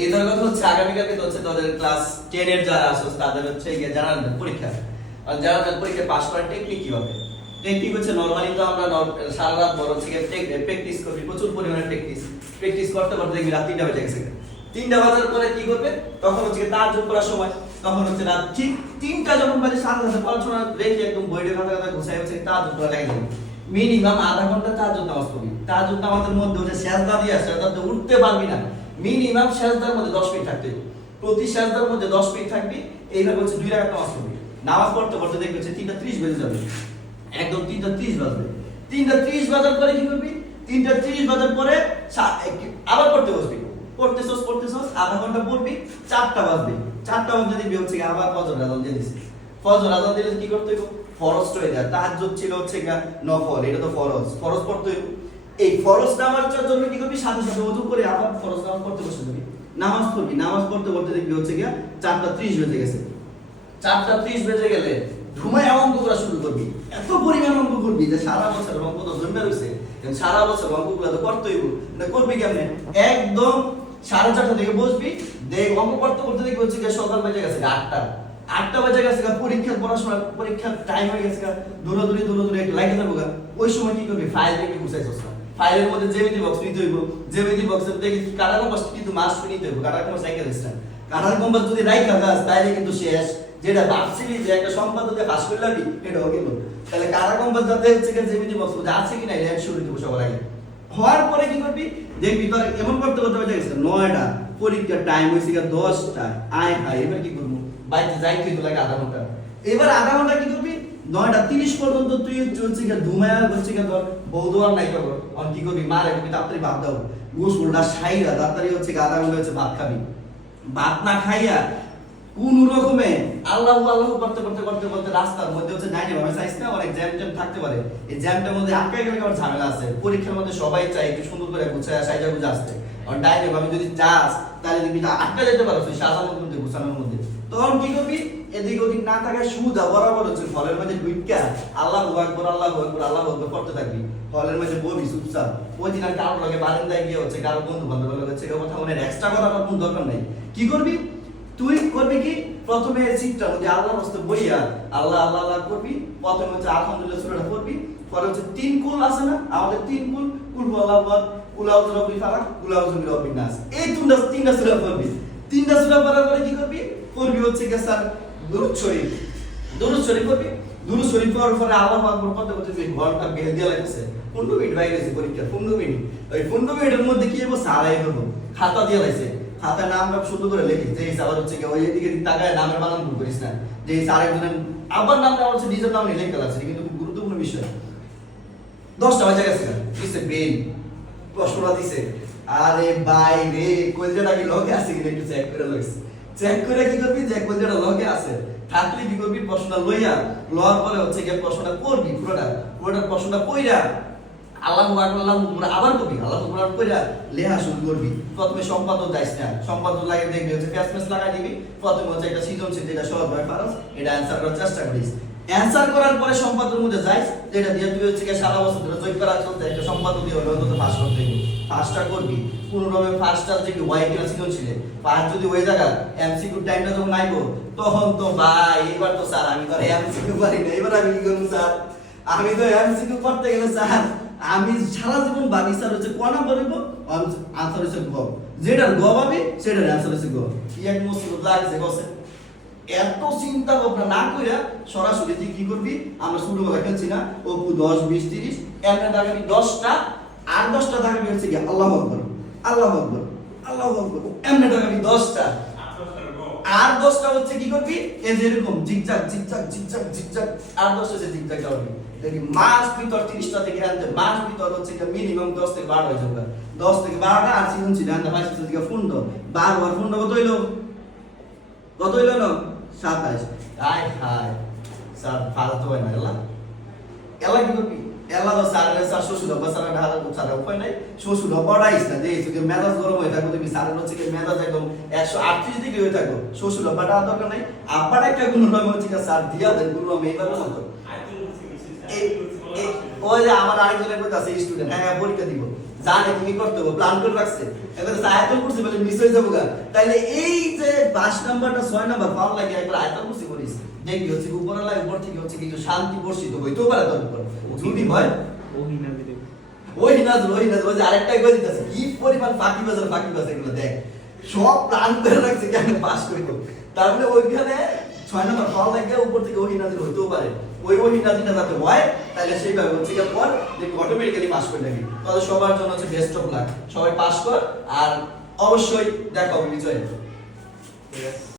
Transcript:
এই ধরনের কথা হচ্ছে আগামীকালকে তো হচ্ছে তোদের ক্লাস 10 এর যারা আছে তাদের হচ্ছে জেনারেল পরীক্ষা। আর জেনারেল পরীক্ষা পাস করার টেকনিক কি হবে? টেকনিক হচ্ছে নরমালি তো আমরা সারা রাত বড় থেকে প্র্যাকটিস করবি, প্রচুর পরিমাণে প্র্যাকটিস করতে করতে দেখবি রাত 3টা বেজে গেছে। 3টা বাজার পরে কি করবে? তখন হচ্ছে তাহাজ্জুদ পড়ার সময়, তখন হচ্ছে রাত ঠিক 3টা যখন বাজে সাথে সাথে পড়াশোনা রেখে একদম বইটা খাতা গুছাই হচ্ছে তাহাজ্জুদ পড়া লেগে যাবে। মিনিমাম আধা ঘন্টা তাহাজ্জুদ নামাজ পড়বি। তাহাজ্জুদ নামাজের মধ্যে হচ্ছে সেজদা দিয়ে সেজদাতে উঠতে পারবি না, মিনিমাম সেজদার মধ্যে 10 মিনিট থাকতে হবে। প্রতি সেজদার মধ্যে 10 মিনিট থাকবি। এইভাবে হচ্ছে 2 রাকাত নামাজ পড়বি। নামাজ পড়তে পড়তে দেখবি হচ্ছে 3:30 বেজে যাবে, একদম 3:30 বাজবে। 3:30 বাজার পরে কি করবি? 3:30 বাজার পরে আবার পড়তে বসবি। পড়তেছস আধা ঘন্টা পড়বি, 4টা বাজবে। 4টা বাজে দেখবি হচ্ছে আবার ফজর আযান দিয়ে দিছে। ফজর আযান দিলে কি করতে হবে? ফরজ হয়ে যায়। তাহাজ্জুদ ছিল হচ্ছে নফল, এটা তো ফরজ পড়তে হবে। এই ফরজ নামাজের জন্য কি করবি? সাথে সাথে ওযু করে আবার ফরজ নামাজ পড়তে বসে যাবি। নামাজ পড়বি, নামাজ পড়তে পড়তে দেখবি হচ্ছে 4:30 বেজে গেছে। 4:30 বেজে গেলে ঘুমায় অঙ্ক করা শুরু করবি। এত পরিমাণ অঙ্ক করবি যে সারা বছর অঙ্ক তো জমে রয়েছে, সারা বছর অঙ্কগুলো তো করতেই হবে। না করবি কেমনে? একদম 4:30 থেকে বসবি, দেখ অঙ্ক করতে করতে দেখবি হচ্ছে সকাল বেজে গেছে 8টা বেজে গেছে, পরীক্ষার পড়াশোনা, পরীক্ষার টাইম হয়ে গেছে, দৌড়াদৌড়ি একটু লাগে যাবো। ওই সময় কি করবি? ফাইল দেখবি গুছাইছস না, ফাইলের মধ্যে জ্যামিতি বক্স নিতে হইব। জ্যামিতি বক্সের থেকে কাটার কম্পাস কিন্তু মাস্ট নিতে হইব। কাটার কম্পাস সাইকেল স্ট্যান্ড, কাটার কম্পাস যদি রাইখা যাস তাইলে কিন্তু শেষ। যেটা ভাবছিলি যে একটা সম্পাদকে পাস করে লাগবি, এটাও কিন্তু তাহলে কাটার কম্পাস যাতে হচ্ছে জ্যামিতি বক্স মধ্যে আছে কিনা এটা শুরু দিব সবার আগে। হওয়ার পরে কি করবি? দেখবি তোর এমন করতে করতে হয়ে গেছে 9টা, পরীক্ষার টাইম হইছে 10টা। আয় হায়, এবার কি করব? বাইতে যাই কিন্তু লাগে আধা ঘন্টা। এবার আধা ঘন্টা কি করবি? 9:30 পর্যন্ত তুই হচ্ছে ঘুমায়া হচ্ছে তোর বৌদু আর নাই খবর। অন কি করবি? মারে কবি তাড়াতাড়ি ভাত দাও, গোসলটা সাইরা তাড়াতাড়ি হচ্ছে আধা ঘন্টা হচ্ছে ভাত খাবি। ভাত না খাইয়া কোন রকমে আল্লাহু আল্লাহু করতে করতে করতে করতে রাস্তার মধ্যে হচ্ছে নাই আমি চাইছ না অনেক জ্যাম থাকতে পারে। এই জ্যামটার মধ্যে আটকে গেলে আবার ঝামেলা আছে। পরীক্ষার মধ্যে সবাই চাই একটু সুন্দর করে গুছায় সাইজা গুজা আসতে। আর ডাইরেক্ট আমি যদি যাস তাহলে দেখবি আটকে যেতে পারো তুই সাজানোর মধ্যে গুছানোর মধ্যে। তখন কি করবি? এদিক ওদিক না থাকায় সুদা বরাবর হচ্ছে ফলের মধ্যে ডুইকা আল্লাহু আকবার আল্লাহু আকবার আল্লাহু আকবার করতে থাকবি। ফলের মধ্যে ববি চুপচাপ। ওই দিন আর কারোর লগে বারান্দায় গিয়ে হচ্ছে কারো বন্ধু বান্ধবের লগে হচ্ছে কথা মনে এক্সট্রা কথা কোনো দরকার নাই। কি করবি? তুই করবি কি? প্রথমে সিটটা মধ্যে আল্লাহর রাস্তে বইয়া আল্লাহ আল্লাহ আল্লাহ করবি। প্রথমে হচ্ছে আলহামদুলিল্লাহ সূরাটা পড়বি। পরে হচ্ছে 3 কুল আছে না আমাদের, 3 কুল, কুল আল্লাহু আকবার, কুল আউযু বিরাব্বিল ফালাক, কুল আউযু বিরাব্বিন নাস। এই তিনটা সূরা পড়বি। 3টা সূরা পড়ার পরে কি করবি? করবি হচ্ছে স্যার দুরূদ শরীফ করবি। দুরূদ শরীফ পড়ার পরে আল্লাহু আকবার করতে করতে যে ঘন্টা বেল দিয়া লাগছে 15 মিনিট বাইরে গেছে পরীক্ষা 15 মিনিট। ওই 15 মিনিটের মধ্যে কি হবো? সারাই হবো। খাতা দিয়ে লাগছে, খাতার নামটা সুন্দর করে লিখি যে আবার হচ্ছে ওই এদিকে তাকায় নামের বানান ভুল করিস না। যে আরেকজনের আবার নামটা হচ্ছে নিজের নাম নিয়ে লেখা আছে, কিন্তু খুব গুরুত্বপূর্ণ বিষয়। 10টা বাজে গেছে দিছে বেল, প্রশ্নটা দিছে। আরে ভাই রে, কইজেটা কি লগে আছে কিনা একটু চেক করে লইস। চেক করে কি করবি? যে কইজেটা লগে আছে থাকলে কি করবি? প্রশ্নটা লইয়া লওয়ার পরে হচ্ছে প্রশ্নটা পড়বি। পুরোটা প্রশ্নটা পড়া আল্লাহু আকবার আবার কবি আল্লাহু আকবার কইরা লেখা শুরু করবি। প্রথমে সম্পাদক যাইস না, সম্পাদক লাগিয়ে দেখবি হচ্ছে প্যাসমেস লাগাই দিবি। প্রথমে হচ্ছে একটা সৃজনশীল যেটা সহজ হয় ফারাজ, এটা অ্যানসার করার চেষ্টা করিস। অ্যানসার করার পরে সম্পাদকের মধ্যে যাইস, যেটা দিয়ে তুই হচ্ছে সারা বছর ধরে জয় করা চলতে একটা সম্পাদক দিয়ে হলো অন্তত পাস করতে হবে। পাসটা করবি কোনো রকম। ফার্স্টটা যে ওয়াই কিনা সৃজনশীলে পাস যদি হয়ে যায় এমসিকিউ টাইমটা যখন নাইবো তখন তো ভাই এবার তো স্যার আমি তো এমসিকিউ পারি না, এবার আমি কি করব স্যার? আমি তো এমসিকিউ করতে গেলে স্যার আমি সারা জীবন ভাবি স্যার হচ্ছে ক নাম্বার হইব, আনসার হচ্ছে গ। যেটার গ ভাবি সেটার অ্যান্সার হচ্ছে গ। কি এক মুসিবত লাগছে গছে। এত চিন্তা ভাবনা না কইরা সরাসরি তুই কি করবি? আমরা ছোটবেলা খেলছি না অপু 10 20 30 এমন দাগাবি 10টা, আর 10টা দাগাবি হচ্ছে কি আল্লাহু আকবার আল্লাহু আকবার আল্লাহু আকবার, এমন দাগাবি 10টা। আর 10টা হচ্ছে কি করবি? এই যে এরকম জিগজাগ জিগজাগ জিগজাগ জিগজাগ, আর 10টা হচ্ছে জিগজাগ করবি। দেখি মাস ভিতর 30টা থেকে আনতে মাস ভিতর হচ্ছে মিনিমাম 10 থেকে 12 হয়ে যাবে। 10 থেকে 12টা আর সৃজনশীল আনতে 22 থেকে 15, 12 আর 15 কত হইলো? কত হইলো না? 27। আয় হায় স্যার ফালতু হয় না এলা এলা কি করবি? এলা তো স্যার শ্বশুর আব্বা স্যার ঢালা স্যার উপায় নাই, শ্বশুর পড়াইস না যে তুই মেজাজ গরম হয়ে থাকো, তুমি স্যারের হচ্ছে মেজাজ একদম 138 ডিগ্রি হয়ে থাকো, শ্বশুর আব্বা ডালা দরকার নাই। আব্বাটা একটা কোনো রকম হচ্ছে স্যার দিয়া দেন কোনো রকম এইবার না তো। ওই যে আমার আরেকজনের কথা আছে স্টুডেন্ট, হ্যাঁ পরীক্ষা দিব জানে তুমি করতে হবে, প্ল্যান করে রাখছে। এবার আয়াতুল কুরসি বলে মিস হয়ে যাবো গা, তাইলে এই যে 5 নাম্বারটা 6 নাম্বার পাওয়ার লাগে একবার আয়াতুল কুরসি করিস, দেখবি হচ্ছে উপর আল্লাহ উপর থেকে হচ্ছে কিছু শান্তি বর্ষিত হইতেও পারে তোর উপর যদি হয় ওই নাজর ওই যে আরেকটা কই দিতেছে কি পরিমাণ ফাঁকি বাজার এগুলো দেখ সব প্ল্যান করে রাখছে কেন পাস করব, তার মানে ওইখানে 6 নাম্বার পাওয়ার লাগে উপর থেকে ওই নাজর হইতেও পারে, ওই নাজিটা যাতে হয় তাহলে সেইভাবে হচ্ছে কি পর দেখবি অটোমেটিক্যালি পাস করে যাবি। তাহলে সবার জন্য হচ্ছে বেস্ট অফ লাক, সবাই পাস কর আর অবশ্যই দেখা হবে বিজয়।